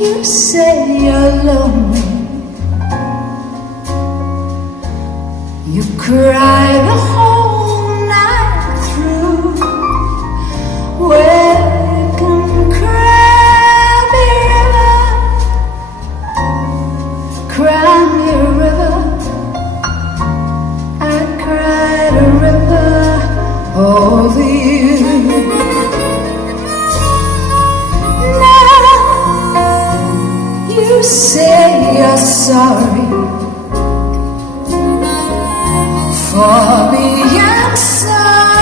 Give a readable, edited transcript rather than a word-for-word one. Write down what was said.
You say you're lonely. You cry the whole night through. Well, you can cry me a river, cry me a river. I cried a river over you. You say you're sorry for being sorry.